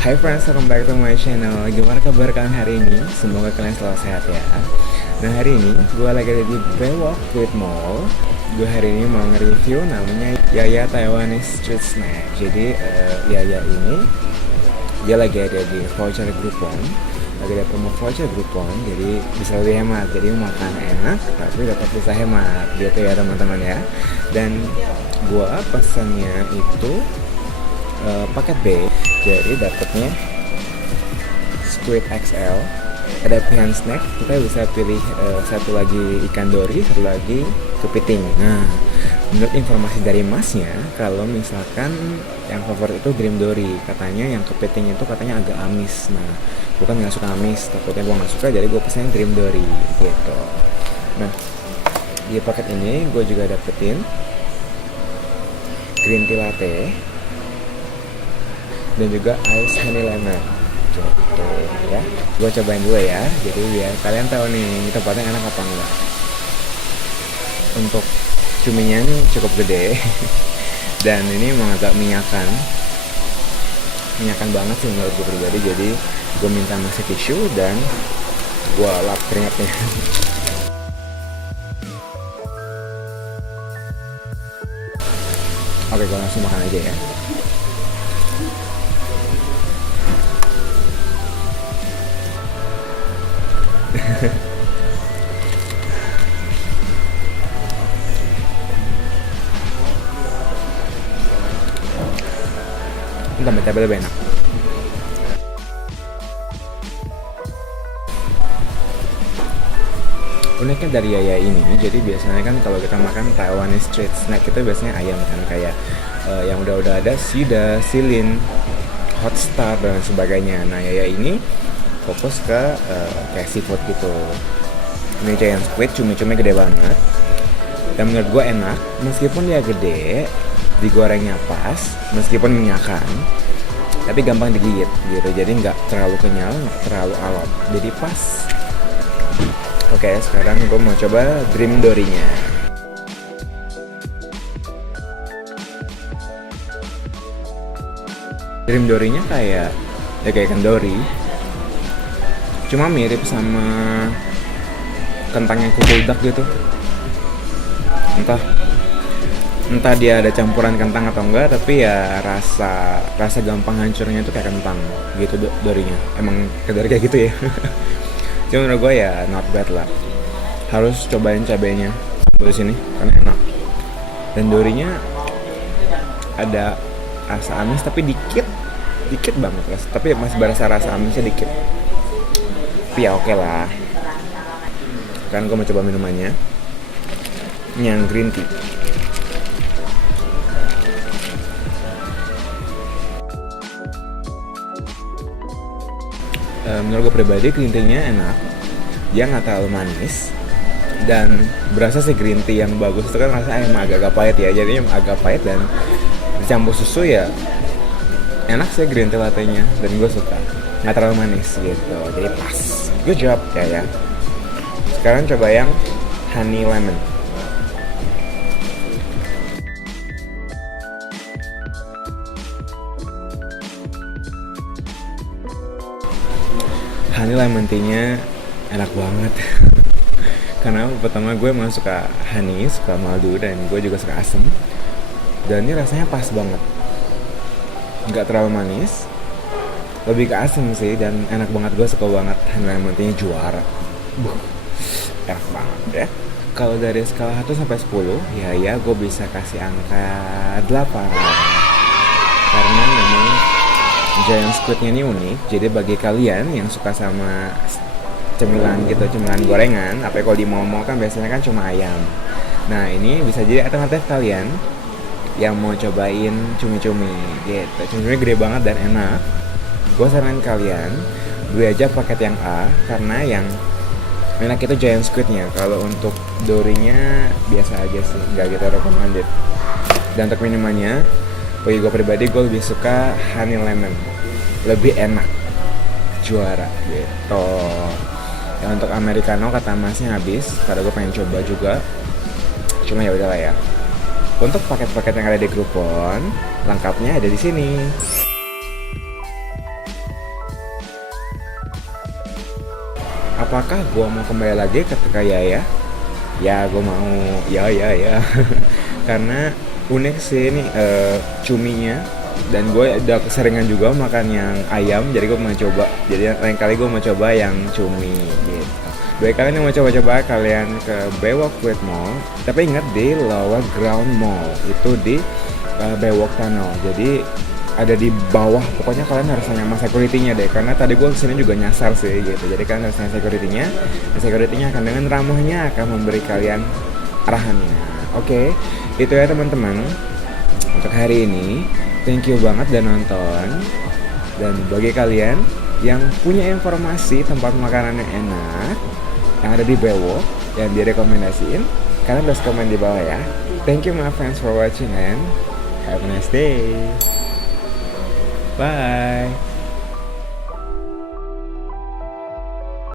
Hai friends, welcome back to my channel. Gimana kabar kalian hari ini? Semoga kalian selalu sehat ya. Nah hari ini gue lagi ada di Bewok Food Mall. Gue hari ini mau nge-review namanya Yaya Taiwanese Street Snack. Jadi Yaya ini dia lagi ada di voucher Groupon. Lagi ada promo voucher Groupon, jadi bisa lebih hemat. Jadi makan enak tapi tetap bisa hemat gitu ya teman-teman ya. Dan gue pesannya itu paket B, jadi dapatnya squid XL, ada pilihan snack, kita bisa pilih satu lagi ikan dori, satu lagi kepiting. Nah, menurut informasi dari masnya, kalau misalkan yang favorit itu dream dory, katanya yang kepiting itu katanya agak amis. Nah, gue kan nggak suka amis, takutnya gue nggak suka, jadi gue pesannya dream dory gitu. Nah, di paket ini gue juga dapetin green tea latte dan juga ice honey lemon gitu ya. Gue cobain dulu ya, jadi biar kalian tahu nih tempatnya enak apa enggak. Untuk cuminya nih cukup gede dan ini emang agak minyakan banget sih menurut gue pribadi. Jadi gue minta masih tisu dan gue lap keringatnya. Oke, gue langsung makan aja ya. Tambah cabai lebih enak. Uniknya dari Yaya ini, jadi biasanya kan kalau kita makan Taiwanese street snack itu biasanya ayam kan, kayak yang udah ada sida, silin, hot star dan sebagainya. Nah Yaya ini fokus ke kayak seafood gitu. Ini giant squid, cumi-cumi gede banget. Dan menurut gue enak, meskipun dia gede, digorengnya pas, meskipun minyakan, tapi gampang digigit gitu. Jadi nggak terlalu kenyal, nggak terlalu alot, jadi pas. Oke, sekarang gue mau coba dream dory-nya. Dream dory-nya kayak ikan dori, cuma mirip sama kentang yang kukuldak gitu. Entah dia ada campuran kentang atau enggak, tapi ya rasa gampang hancurnya itu kayak kentang gitu dorinya. Emang kadar kayak gitu ya. Cuma menurut gue ya not bad lah. Harus cobain cabenya di sini karena enak. Dan dorinya ada rasa amis tapi dikit banget lah. Tapi masih berasa rasa amisnya dikit. Tapi ya oke lah. Kan gue mau coba minumannya. Yang green tea. Menurut gue pribadi green tea-nya enak, dia nggak terlalu manis dan berasa sih green tea yang bagus itu kan rasanya emang agak pahit ya, jadi agak pahit dan dicampur susu ya enak sih green tea latte-nya dan gue suka, nggak terlalu manis gitu, jadi pas. Good job ya. Sekarang coba yang honey lemon. Honey lemon tea-nya enak banget. Karena pertama gue emang suka honey, suka madu, dan gue juga suka asem. Dan ini rasanya pas banget. Nggak terlalu manis, lebih ke asem sih, dan enak banget. Gue suka banget honey lemon tea-nya, juara. Enak banget ya. Kalau dari skala 1 sampai 10, ya gue bisa kasih angka 8. Karena memang giant squid-nya ini unik. Jadi bagi kalian yang suka sama cemilan gitu, cemilan gorengan, apa kalau di mall-mall kan biasanya kan cuma ayam. Nah ini bisa jadi alternatif kalian yang mau cobain cumi-cumi gitu. Cumi-cumi gede banget dan enak. Gue saranin kalian beli aja paket yang A, karena yang enak itu giant squid-nya. Kalau untuk dorinya biasa aja sih, nggak gitu recommended. Dan untuk minumannya, bagi gue pribadi gue lebih suka honey lemon, lebih enak, juara gitu. Ya untuk americano kata masnya habis, karena gue pengen coba juga. Cuma ya udahlah ya. Untuk paket-paket yang ada di Groupon, lengkapnya ada di sini. apakah gue mau kembali lagi ketika ya gue mau ya karena unik sih ini cuminya, dan gue udah keseringan juga makan yang ayam, jadi gue mau coba, jadi lain kali gue mau coba yang cumi gitu. Baik, kalian yang mau coba-coba, kalian ke Bewok Kuit Mall, tapi ingat di Lower Ground Mall, itu di Bewok Tunnel, jadi ada di bawah. Pokoknya kalian harus nanya sama security-nya deh, karena tadi gue kesini juga nyasar sih gitu. Jadi kalian harus nanya security-nya, dan security-nya akan dengan ramahnya akan memberi kalian arahannya. Oke, itu ya teman-teman untuk hari ini. Thank you banget udah nonton. Dan bagi kalian yang punya informasi tempat makanan yang enak yang ada di Bewok yang direkomendasiin, kalian harus komen di bawah ya. Thank you my friends for watching and have a nice day. Bye.